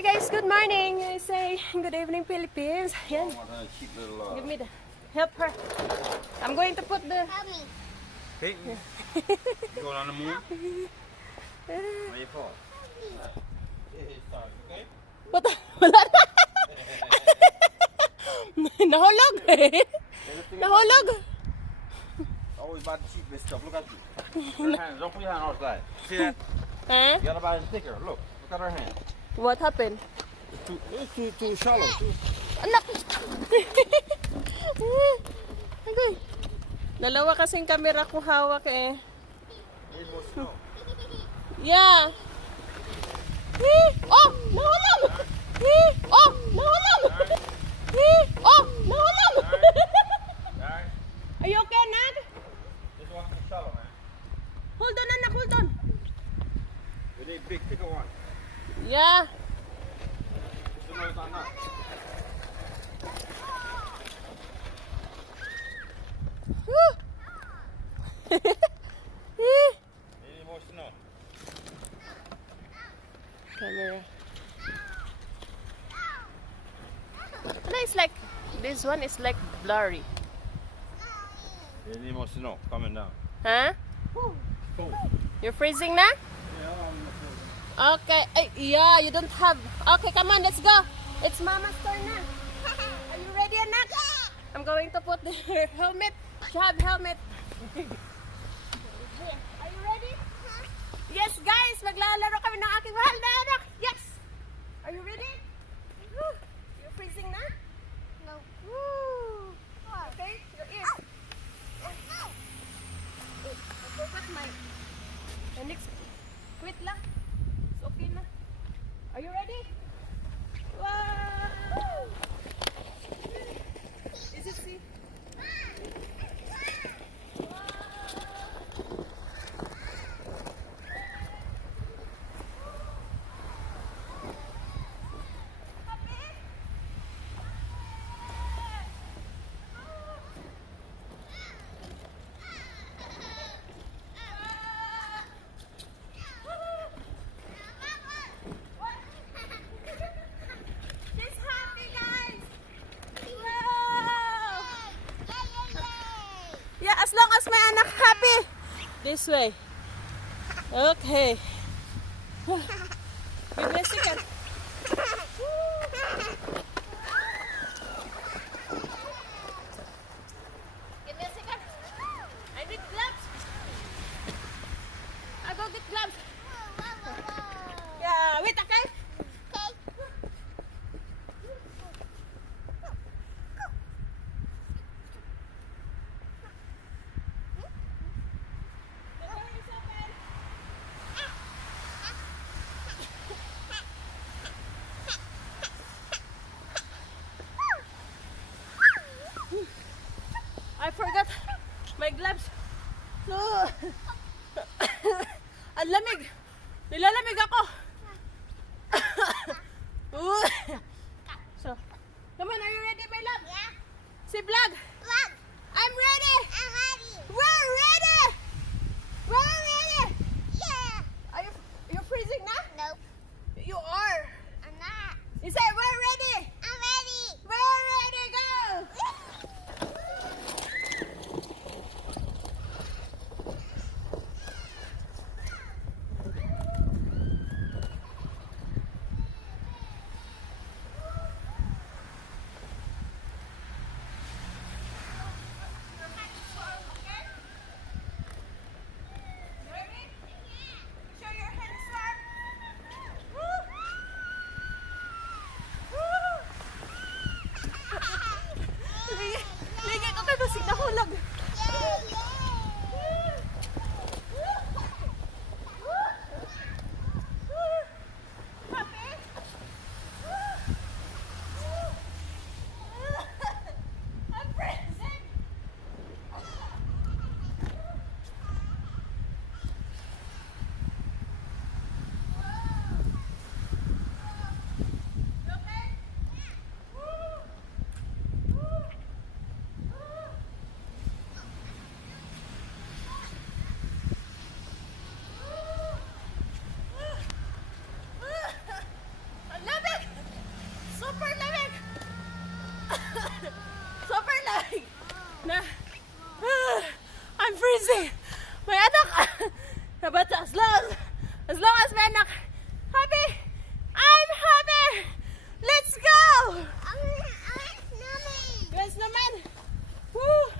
Hi guys, good morning. I say good evening Philippines. Yan. Give me the help her. I'm going to put the Help me. Hey, you going on the moon? Where you from? Okay? What the? Wala na. Nahulog. Nahulog. Always about to cheat this stuff. Look at you. Her hands. Don't put your hand outside. See that? Huh? You gotta buy a sticker. Look at her hand. What happened? It's too shallow. Anak! Okay. Dalawa kasing camera ko hawak eh. Need more snow. Yeah. Oh! Nahulog! Oh! Nahulog! Oh! Nahulog! Alright? Are you okay, Nag? This one's too shallow, man. Hold on, Anak. Hold on. We need big, thicker one. Yeah. This one is not enough. Woo. We need more snow. Camera. No, it's like this one is like blurry. We need more snow coming down. Huh? Cold. You're freezing na? Okay. Ay, yeah, you don't have. Okay, come on, let's go. It's Mama's turn na. Are you ready, anak? I'm going to put her helmet. She have helmet. Are you ready? Yes, guys, maglalaro kami ng aking mahal na anak. Yes. Are you ready? Woo. You're freezing na? No. Woo. Okay, your ears. I forgot my next. Quit lang. It's okay na. Are you ready? Wow! Is it see? She's happy, guys! Wow! Yeah, as long as my anak happy. This way. Okay. Give me a second. Give me a second. I need gloves. I go get gloves. Yeah, wait, okay? The door is open. I forgot my gloves. So, ang lamig. Nilalamig ako. So, come on, are you ready, my love? Yeah. Si Vlog. Look. I'm ready. I'm ready. We're ready. We're ready. Yeah. Are you freezing na? Nope. You are. I'm not. You say we're ready. I'm ready. We're ready, go. Ready? Show your hands, sir. Woo. anak. Happy? I'm happy! Let's go! Yes naman. Woo!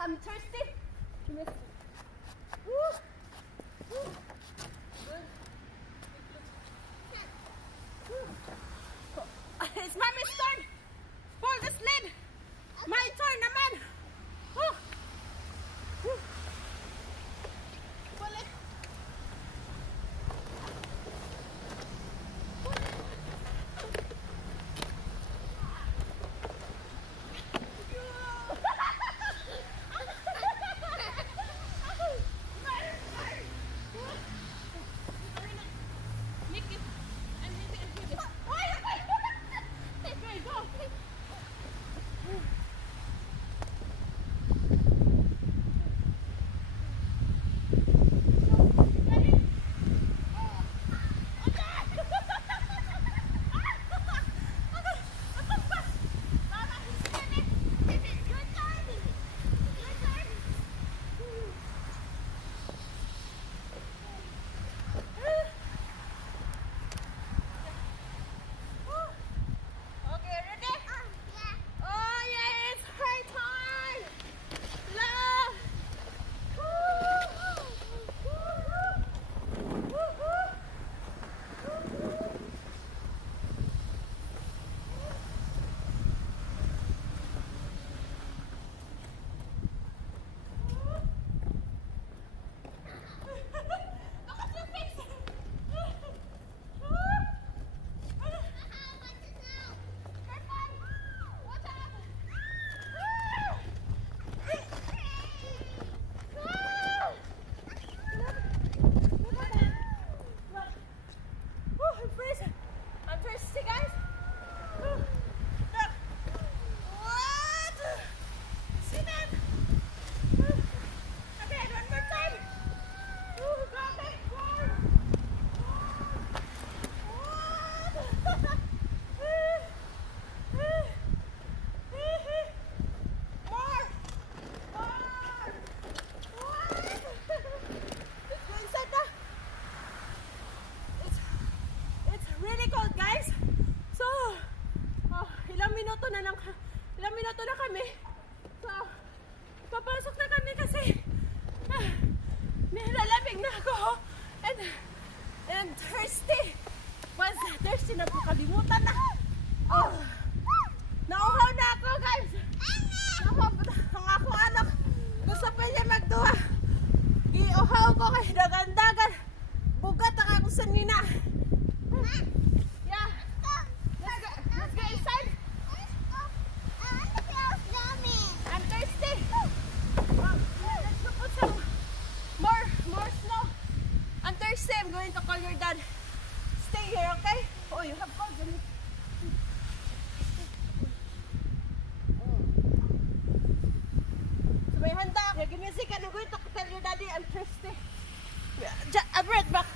I'm thirsty. Woo! Woo! It's mommy's turn. Pull the sled. My turn naman. Woo! Woo! Pull it. Nick it. And maybe I'll do this. Okay, go. Okay, ready? Oh yeah, it's high time. Love. Look at your face. I'm freezing. I'm thirsty, guys. Look. What? See that? Again, one more time. Got it. More. Let's go inside now. It's really cold, guys. So, ilang minuto na kami. So, papasok na kami kasi nilalamig na ako. And thirsty. Was thirsty na po, kalimutan na. Oh, nauhaw na ako, guys. Nauhaw ang akong anak. Gusto pa niya magduwa. Iuhaw ko kay dagan-dagan. Bugat ang akong sanina. Yeah. Let's go inside. I'm thirsty. Let's go put some more snow. I'm thirsty. I'm going to call your dad. Stay here, okay? Oh, you have cold. So may handa. Give me a second. I'm going to tell your daddy I'm thirsty. I'll be right back.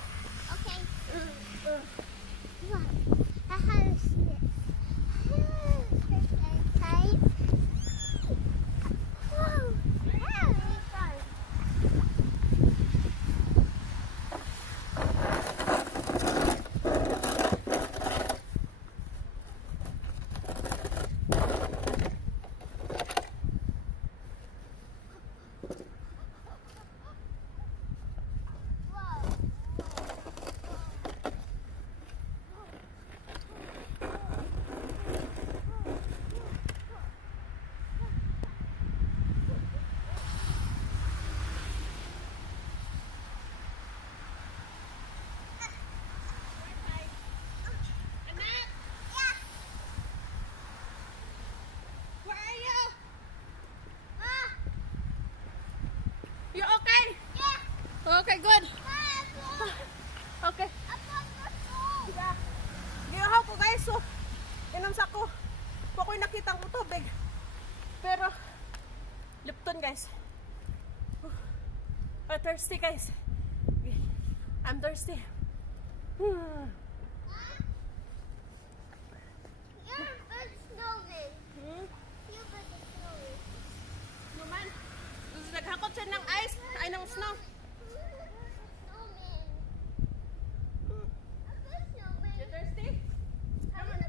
You okay? Okay, good. Okay. Yeah. Giyahaw ko, guys. So, inom sa ko. Ako'y nakita ko tubig. Pero, Lipton, guys. I'm thirsty, guys. I'm thirsty. naghakot siya ng ice, ay ng snow. You thirsty? Come on.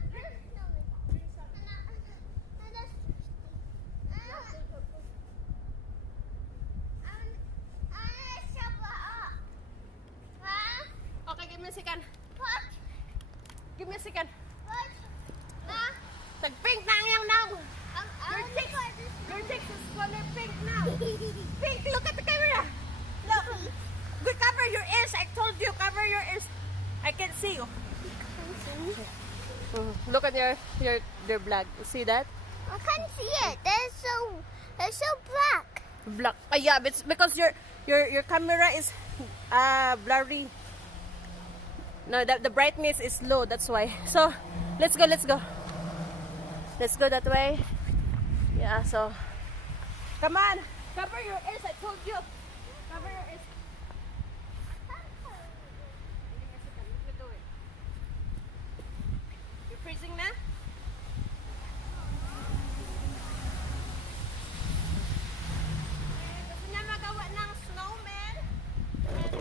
Okay, give me a second. Give me a second. Tag-pink na ang now. Your cheeks is color pink now. Pink, look at the camera. Look. Good, cover your ears. I told you, cover your ears. I can see you. Look at your black. You see that? I can't see it. They're so black. Black. Yeah, but it's because your camera is blurry. No, the brightness is low. That's why. So, let's go. Let's go. Let's go that way. Yeah. So, come on. Cover your ears. I told you. Cover your ears. Let me do it. You're freezing na? Gusto niya magawa ng snowman. And,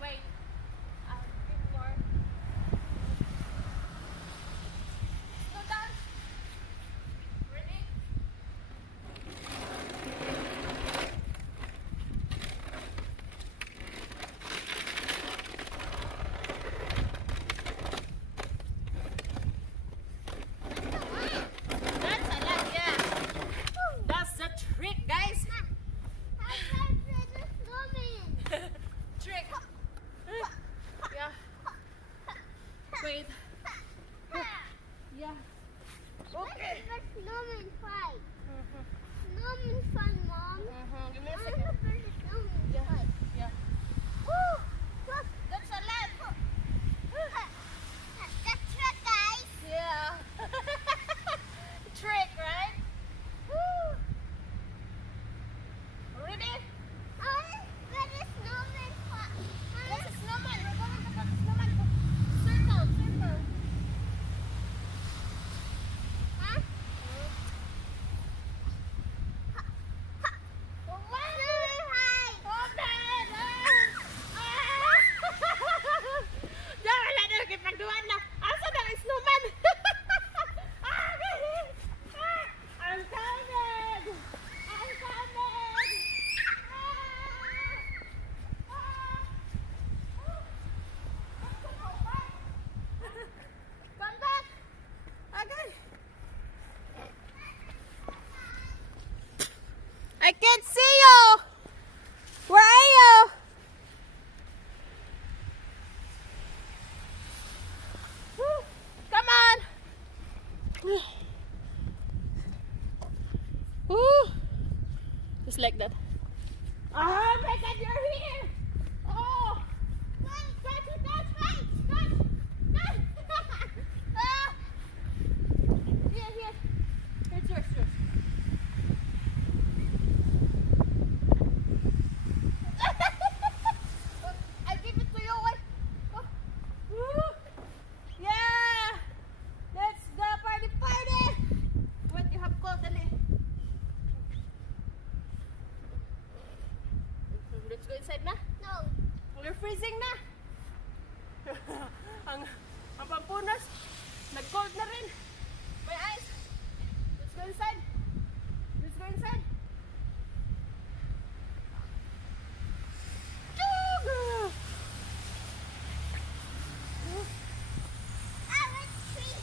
wait. Bit more. Slow down. Ready? That's a lot, yeah. That's the trick, guys. Trick. Yeah. Wait. Yeah. Okay. Snowman fight. Snowman fun, Mom. Give me a I second. want to build a snowman Yeah. fight. Yeah. Woo! Look, That's a lot. that's right, guys. Yeah. Trick, right? Woo! Ready? I want to build a snowman fight. That's a snowman. We're going to put the snowman. Circle, circle. Huh? Snowman fight. Open! Diyan, wala na. Kipagduan na. Asa na ang snowman? I'm coming! I'm coming! Come back! Okay. I can't see you! Where are you? Whew. Come on! Woo! Just like that. Oh my God, you're here! Oh! Touch, touch, touch, touch, touch! Ah! Here, here. Here's yours, yours. I give it to you. Wait. Oh. Woo. Yeah. Let's go party, party. What you have called, dali. Let's go inside na. No. We're freezing na. ang pampunas, nag-cold na rin. My eyes. Let's go inside. Let's go inside. I want tree.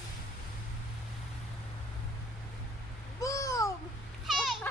Boom! Hey.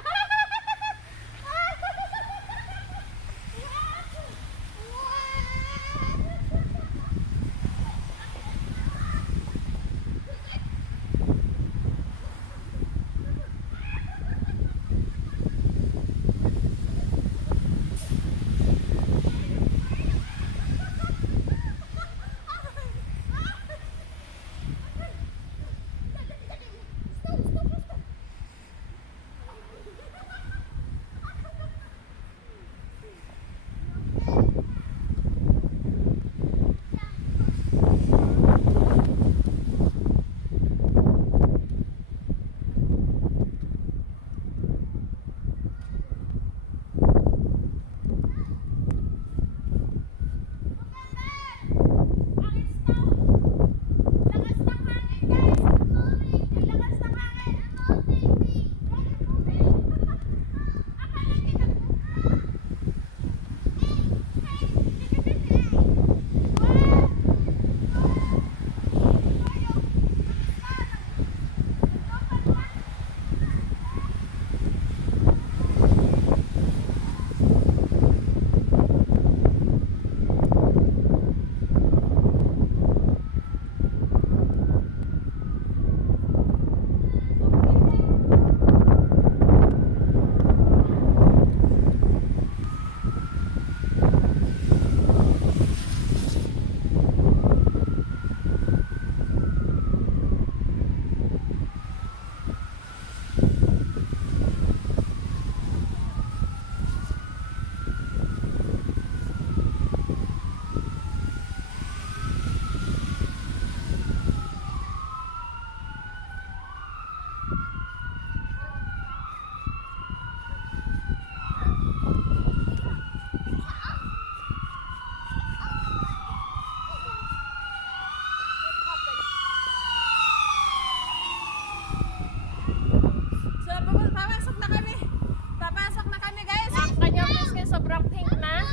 na.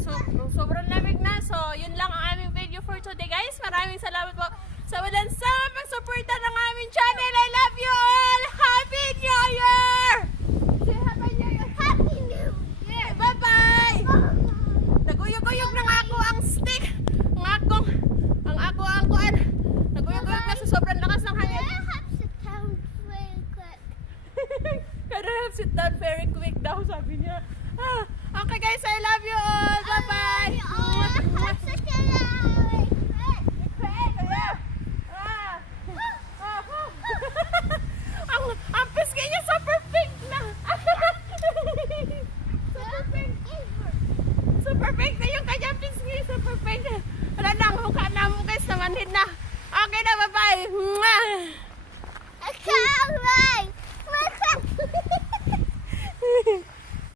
So, sobrang lamig na. So, yun lang ang aming video for today, guys. Maraming salamat po sa walang sama pagsuporta ng aming channel. I love you all. Happy New Year! Say Happy New Year. Happy New Year. Bye-bye! Naguyog-uyog ng ako ang stick. Ang kuan. Naguyog-uyog na sa sobrang lakas ng hangin. I have to count really quick. Gotta have sit down very quick daw, sabi niya. Okay guys, I love you all. Bye-bye. I have to count really quick. Ang pisngi niya super pink na. Super pink na yung kanyang pisngi. Super pink. Wala na, ang mukha na mo guys, namanhin na. Okay na, bye-bye. Mwah! I can't wait.